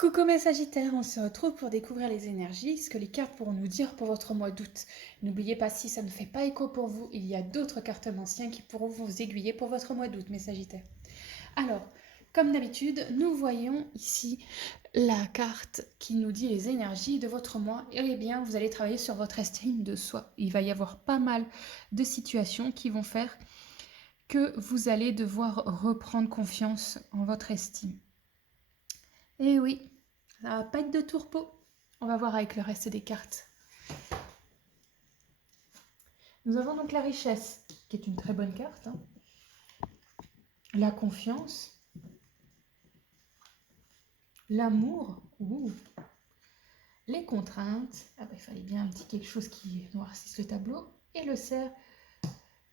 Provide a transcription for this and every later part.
Coucou mes Sagittaires, on se retrouve pour découvrir les énergies, ce que les cartes pourront nous dire pour votre mois d'août. N'oubliez pas, si ça ne fait pas écho pour vous, il y a d'autres cartes anciennes qui pourront vous aiguiller pour votre mois d'août, mes Sagittaires. Alors, comme d'habitude, nous voyons ici la carte qui nous dit les énergies de votre mois. Eh bien, vous allez travailler sur votre estime de soi. Il va y avoir pas mal de situations qui vont faire que vous allez devoir reprendre confiance en votre estime. Et oui, ça va pas être de tourpeau. On va voir avec le reste des cartes. Nous avons donc la richesse, qui est une très bonne carte. La confiance. L'amour. Les contraintes. Ah bah, il fallait bien un petit quelque chose qui noircisse le tableau. Et le cerf.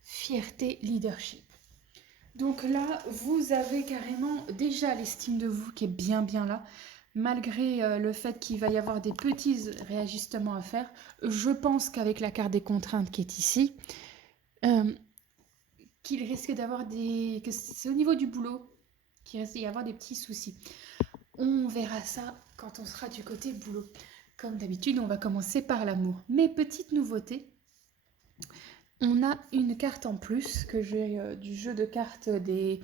Fierté, leadership. Donc là, vous avez carrément déjà l'estime de vous qui est bien là. Malgré le fait qu'il va y avoir des petits réajustements à faire, je pense qu'avec la carte des contraintes qui est ici, qu'il risque d'avoir des... que c'est au niveau du boulot qu'il risque d'y avoir des petits soucis. On verra ça quand on sera du côté boulot. Comme d'habitude, on va commencer par l'amour. Mais petite nouveauté, on a une carte en plus que j'ai du jeu de cartes des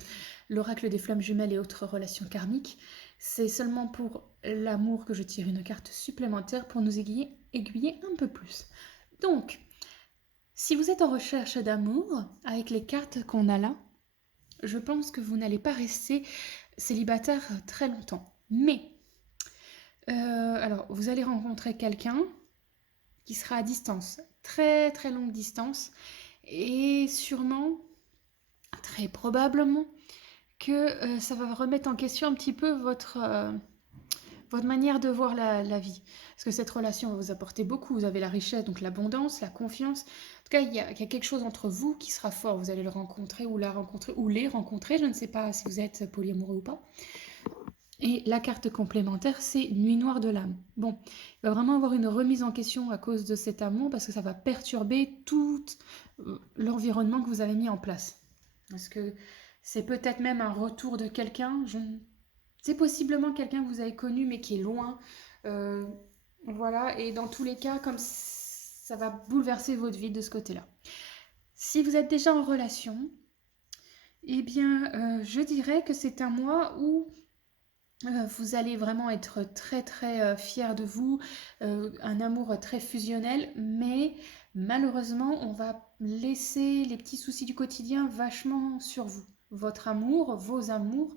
l'oracle des flammes jumelles et autres relations karmiques. C'est seulement pour l'amour que je tire une carte supplémentaire pour nous aiguiller un peu plus. Donc, si vous êtes en recherche d'amour, avec les cartes qu'on a là, je pense que vous n'allez pas rester célibataire très longtemps. Mais, alors, vous allez rencontrer quelqu'un qui sera à distance, très longue distance, et sûrement, très probablement, que ça va remettre en question un petit peu votre manière de voir la vie. Parce que cette relation va vous apporter beaucoup. Vous avez la richesse, donc l'abondance, la confiance. En tout cas, il y a quelque chose entre vous qui sera fort. Vous allez le rencontrer ou la rencontrer ou les rencontrer. Je ne sais pas si vous êtes polyamoureux ou pas. Et la carte complémentaire, c'est Nuit noire de l'âme. Bon, il va vraiment avoir une remise en question à cause de cet amour parce que ça va perturber tout l'environnement que vous avez mis en place. Parce que c'est peut-être même un retour de quelqu'un. C'est possiblement quelqu'un que vous avez connu mais qui est loin. Euh, voilà, et dans tous les cas, comme ça va bouleverser votre vie de ce côté-là. Si vous êtes déjà en relation, eh bien, je dirais que c'est un mois où vous allez vraiment être très fiers de vous, un amour très fusionnel, mais malheureusement, on va laisser les petits soucis du quotidien vachement sur vous. Votre amour, vos amours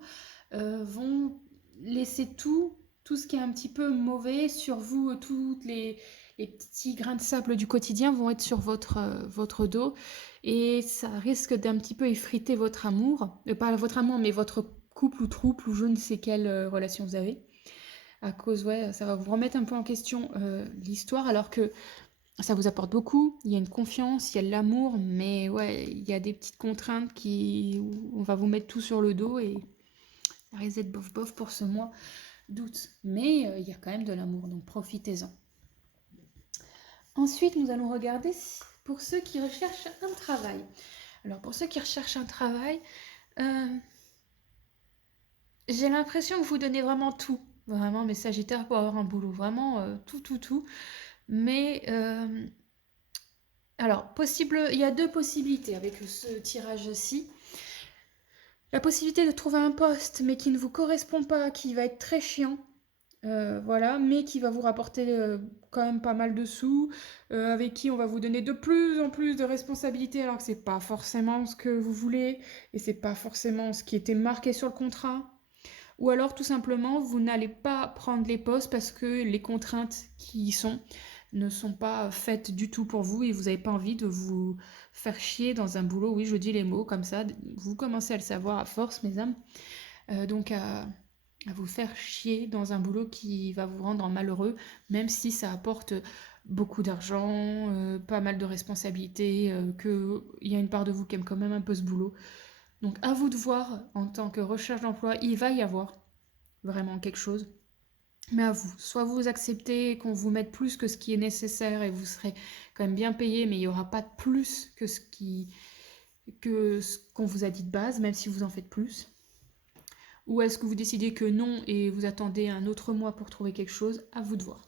vont laisser tout ce qui est un petit peu mauvais sur vous, tous les petits grains de sable du quotidien vont être sur votre dos et ça risque d'un petit peu effriter votre amour, pas votre amour mais votre couple ou trouble ou je ne sais quelle relation vous avez. À cause, ouais, ça va vous remettre un peu en question l'histoire alors que ça vous apporte beaucoup, il y a une confiance, il y a de l'amour, mais ouais, il y a des petites contraintes où on va vous mettre tout sur le dos et ça risque d'être bof pour ce mois d'août. Mais il y a quand même de l'amour, donc profitez-en. Ensuite, nous allons regarder pour ceux qui recherchent un travail. Alors, pour ceux qui recherchent un travail, j'ai l'impression que vous donnez vraiment tout. Vraiment, mes Sagittaires pour avoir un boulot. Vraiment, tout. Mais, alors, il y a deux possibilités avec ce tirage-ci. La possibilité de trouver un poste, mais qui ne vous correspond pas, qui va être très chiant. Voilà, mais qui va vous rapporter quand même pas mal de sous, avec qui on va vous donner de plus en plus de responsabilités alors que c'est pas forcément ce que vous voulez et c'est pas forcément ce qui était marqué sur le contrat. Ou alors tout simplement vous n'allez pas prendre les postes parce que les contraintes qui y sont ne sont pas faites du tout pour vous et vous n'avez pas envie de vous faire chier dans un boulot. Oui, je dis les mots comme ça, vous commencez à le savoir à force, mes âmes. Donc à vous faire chier dans un boulot qui va vous rendre malheureux, même si ça apporte beaucoup d'argent, pas mal de responsabilités, qu'il y a une part de vous qui aime quand même un peu ce boulot. Donc à vous de voir, en tant que recherche d'emploi, il va y avoir vraiment quelque chose. Mais à vous, soit vous acceptez qu'on vous mette plus que ce qui est nécessaire et vous serez quand même bien payé, mais il n'y aura pas de plus que ce qu'on vous a dit de base, même si vous en faites plus. Ou est-ce que vous décidez que non et vous attendez un autre mois pour trouver quelque chose? À vous de voir.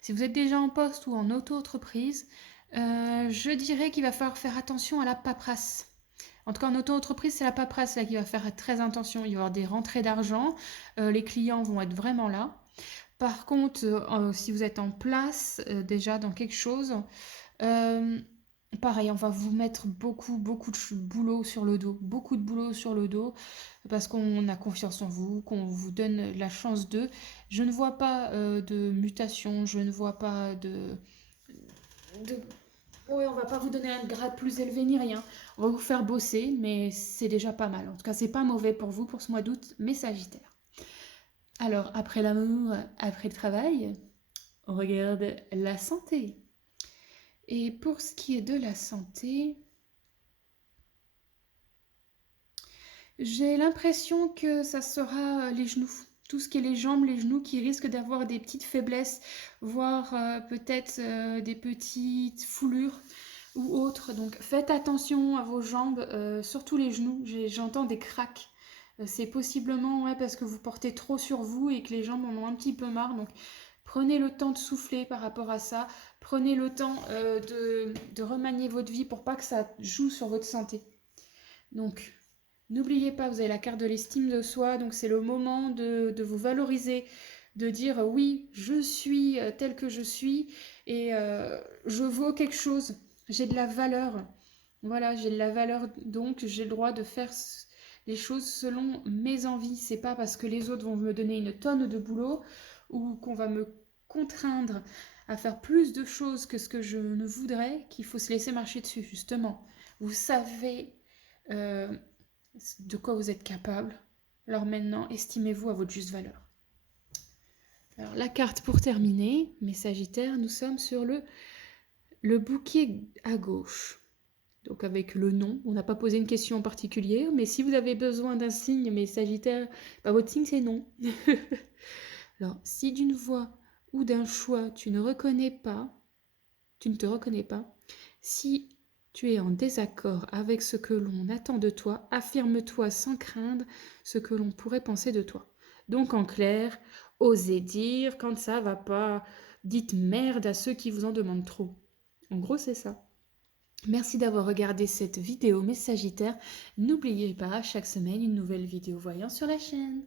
Si vous êtes déjà en poste ou en auto-entreprise, je dirais qu'il va falloir faire attention à la paperasse. En tout cas, en auto-entreprise, c'est la paperasse là qui va faire très attention. Il va y avoir des rentrées d'argent, les clients vont être vraiment là. Par contre, si vous êtes en place déjà dans quelque chose, euh, pareil, on va vous mettre beaucoup de boulot sur le dos, beaucoup de boulot sur le dos, parce qu'on a confiance en vous, qu'on vous donne la chance de. Je ne vois pas de mutation, je ne vois pas de... Ouais, on va pas vous donner un grade plus élevé ni rien. On va vous faire bosser, mais c'est déjà pas mal. En tout cas, c'est pas mauvais pour vous pour ce mois d'août, mes Sagittaires. Alors, après l'amour, après le travail, on regarde la santé. Et pour ce qui est de la santé, j'ai l'impression que ça sera les genoux. Tout ce qui est les jambes, les genoux qui risquent d'avoir des petites faiblesses, voire peut-être des petites foulures ou autres. Donc faites attention à vos jambes, surtout les genoux. J'entends des craques. C'est possiblement parce que vous portez trop sur vous et que les jambes en ont un petit peu marre. Donc prenez le temps de souffler par rapport à ça. Prenez le temps de remanier votre vie pour pas que ça joue sur votre santé. Donc n'oubliez pas, vous avez la carte de l'estime de soi, donc c'est le moment de vous valoriser, de dire oui, je suis tel que je suis et je vaux quelque chose, j'ai de la valeur. Voilà, j'ai de la valeur, donc j'ai le droit de faire les choses selon mes envies. C'est pas parce que les autres vont me donner une tonne de boulot ou qu'on va me contraindre à faire plus de choses que ce que je ne voudrais qu'il faut se laisser marcher dessus, justement. Vous savez euh, de quoi vous êtes capable. Alors maintenant, estimez-vous à votre juste valeur. Alors la carte pour terminer, mes Sagittaires, nous sommes sur le bouquet à gauche. Donc avec le nom, on n'a pas posé une question en particulier, mais si vous avez besoin d'un signe, mes Sagittaires, bah, votre signe c'est non. Alors si d'une voix ou d'un choix tu ne te reconnais pas, si tu es en désaccord avec ce que l'on attend de toi, affirme-toi sans craindre ce que l'on pourrait penser de toi. Donc en clair, osez dire quand ça va pas, dites merde à ceux qui vous en demandent trop. En gros, c'est ça. Merci d'avoir regardé cette vidéo, mes Sagittaires. N'oubliez pas, chaque semaine, une nouvelle vidéo voyant sur la chaîne.